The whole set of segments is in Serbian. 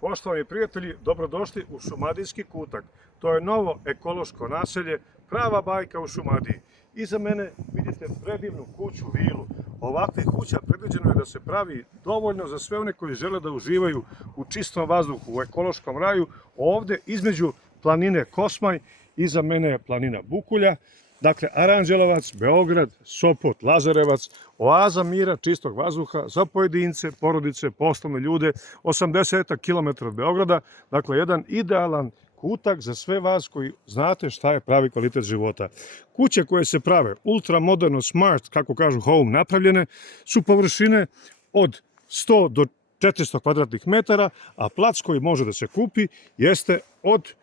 Poštovani prijatelji, dobrodošli u Šumadijski kutak. To je novo ekološko naselje, prava bajka u Šumadiji. Iza mene vidite predivnu kuću, vilu. Ovakvih kuća predviđeno je da se pravi dovoljno za sve one koji žele da uživaju u čistom vazduhu, u ekološkom raju. Ovde između planine Kosmaj, iza mene je planina Bukulja. Dakle, Aranđelovac, Beograd, Sopot, Lazarevac, oaza mira, čistog vazduha za pojedince, porodice, poslovne ljude, 80 km od Beograda. Dakle, jedan idealan kutak za sve vas koji znate šta je pravi kvalitet života. Kuće koje se prave ultramoderno, smart, kako kažu home, napravljene, su površine od 100 do 400 kvadratnih metara, a plac koji može da se kupi jeste od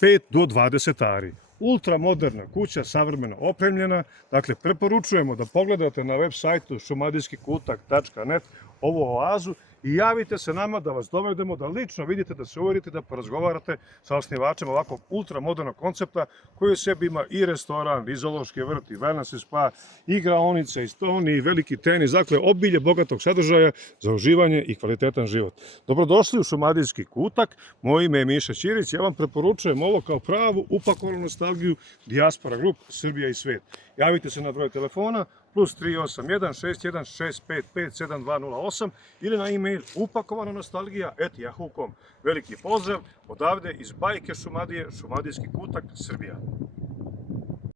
5 do 20 ari. Ultramoderna kuća, savremeno opremljena. Dakle, preporučujemo da pogledate na web sajtu šumadijskikutak.net ovu oazu i javite se nama da vas dovedemo, da lično vidite, da se uverite, da porazgovarate sa osnivačem ovakvog ultramodernog koncepta koji u sebi ima i restoran, i zoološki vrt, i wellness i spa, i igraonice, i stoni, i veliki tenis. Dakle, obilje bogatog sadržaja za uživanje i kvalitetan život. Dobrodošli u Šumadijski kutak. Moje ime je Miša Ćirić. Ja vam preporučujem ovo kao pravu upakovanu nostalgiju Dijaspora Grup Srbija i svet. Javite se na broj telefona +381 61 655 7208 ili na e-mail upakovanonostalgija@yahoo.com. Veliki pozdrav odavde iz bajke Šumadije, Šumadijski kutak, Srbija.